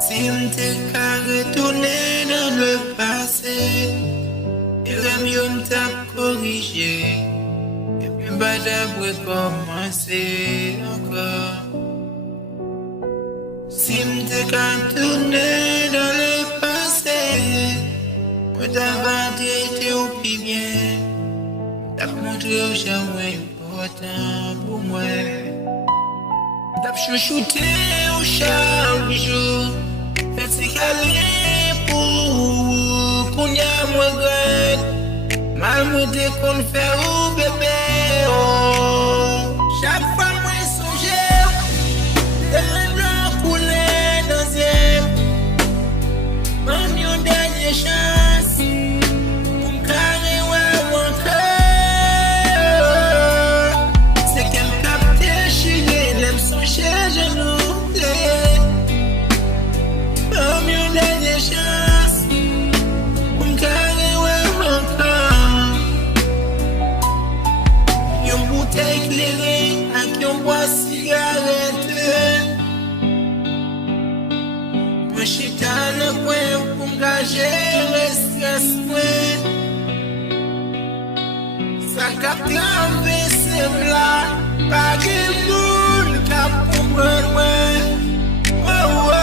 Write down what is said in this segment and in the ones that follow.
Si m'te ka retourner dans le passé, et m't'a corrigé, et puis m'bada commencer encore. Si m'te ka tourner dans le passé, moi t'avais traité au plus bien, t'as montré au jamais important pour moi. T'as chouchouté au chaque jour, fait si calé pour qu'on y a moins grande, mal moi dès qu'on fait au bébé. Oh. Chaque fois moi songe, de l'eau couler deuxième, même une dernière chance, pour me carrer mon cœur. C'est qu'elle me capte chez l'aime songe genoux. Même une dernière chance, pour me carrer mon cœur. Une bouteille éclairée, à qui on boit cigarette. Moi j'suis dans le coin pour m'engager le stress. Ça capte l'envie, c'est plat. Pas de boule, cap pour moi. Oh, oh.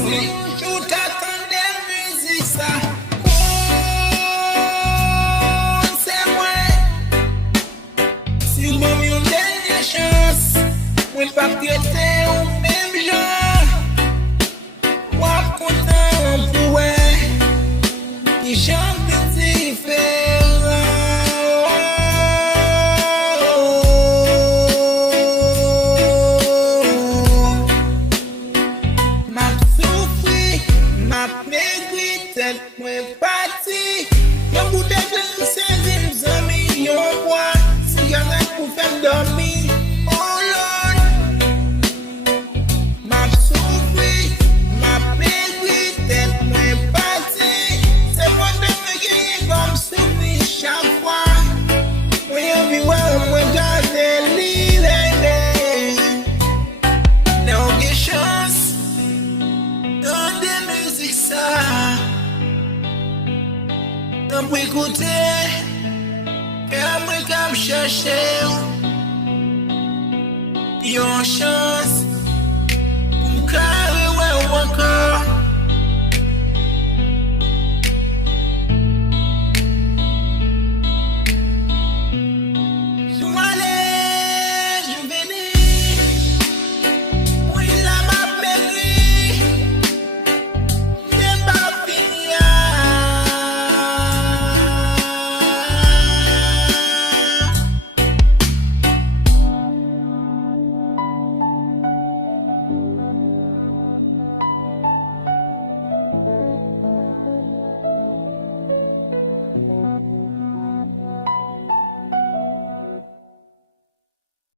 Si tout attendait musique, ça. C'est moi. Si moi une dernière chance, moi pas traiter au même genre. Moi content pour qui chante différent. M'a souffri, m'a maigri, tête moi parti. Yon bout de glace, c'est des amis, yon bois, cigarette pour faire dormir. Oh Lord, m'a souffri, m'a maigri, tête moi parti. C'est moi de me gagner comme souffrir chaque fois. Moi yon viwa, moi garder l'idée. Non que chance, dans des musiques ça. Non pour écouter, et après qu'à me chercher.